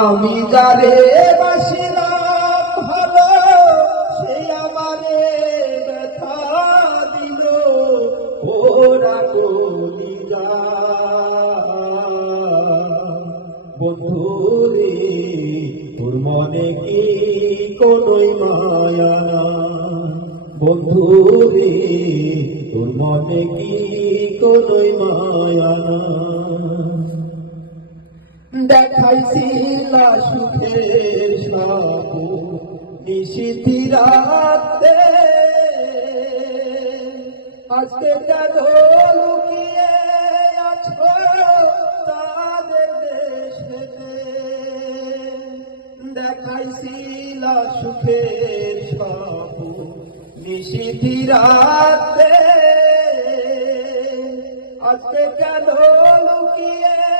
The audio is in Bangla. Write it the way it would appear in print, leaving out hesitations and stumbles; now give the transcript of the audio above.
আমি যারে বাসিলাম ভালো সে আমারে ব্যথা দিল ওরা কলিজা বন্ধুরে তোর মনে কি কোনোই মায়া না বন্ধুরে তোর মনে কি কোনোই মায়া না দেখাইছিলা সুখের স্বপ্ন নিশিতি রাতে আজকে কেন লুকিয়ে আছো তাদের দেশেতে দেখাইছিলা সুখের স্বপ্ন নিশিতি রাতে আজকে কেন লুকিয়ে